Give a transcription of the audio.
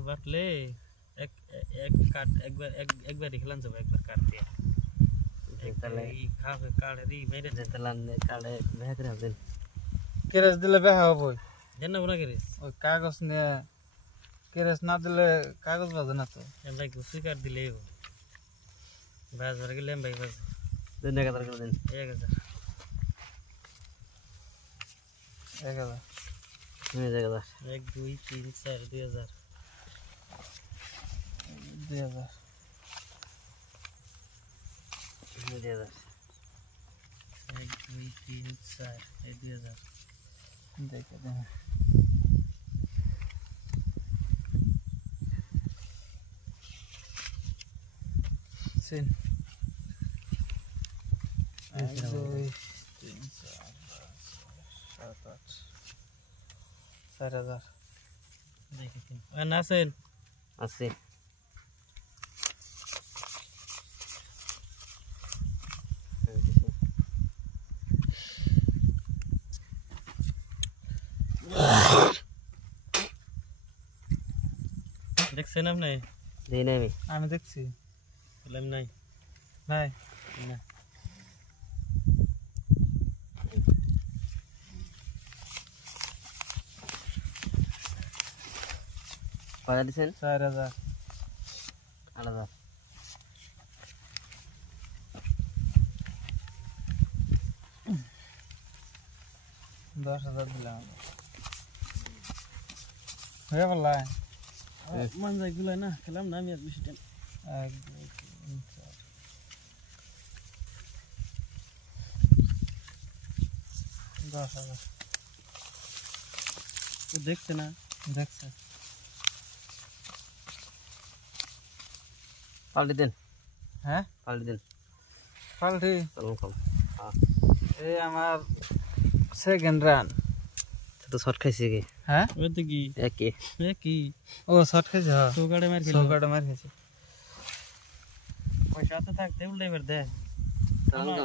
আরে বাটলে এক এক কাট একবার খেলান যাব একবার কাট দিয়া তাহলে এই খাবে কাড়ে দি মেরে দে তাহলে কাড়ে মেরে দেন কেরেস দিলে বেহা হবই জানা বনা কেরেস ওই কাগজ নিয়ে কেরেস না দিলে কাগজ বাজে না তো এমলাই গুছি কাট দিলে বাজ ভরে গেলে ভাই বাজ দেন 1000 করে দেন 1000 1000 1 2 3 4 2000 2000 1 2 3 4 2000 দেখে দে সিন 1 2 3 4 5 7 8 4000 দেখেন নাসেন আছে দেখছেন আপনি দেই না আমি দেখছি বললাম নাই নাই না কয়টা দিছেন 4000 আলাদা 10000 দিলাম হয়ে বললা মান যাই গুলাই না খেলাম না আমি আর বেশি টাইম 1 2 3 4 10000 ও দেখছে না দেখছে পাল্টি দেন হ্যাঁ পাল্টি দেন পাল্টি চলুন কম এই আমার সেকেন্ড রান তো শর্ট খাইছে কি হ্যাঁ ওই তো কি কি ও শর্ট খেয়েছে হ্যাঁ চৌকাড়ে মার খেলো চৌকাটা মার খেয়েছে পয়সা তো থাকতে উল্টাইবার দে চলুন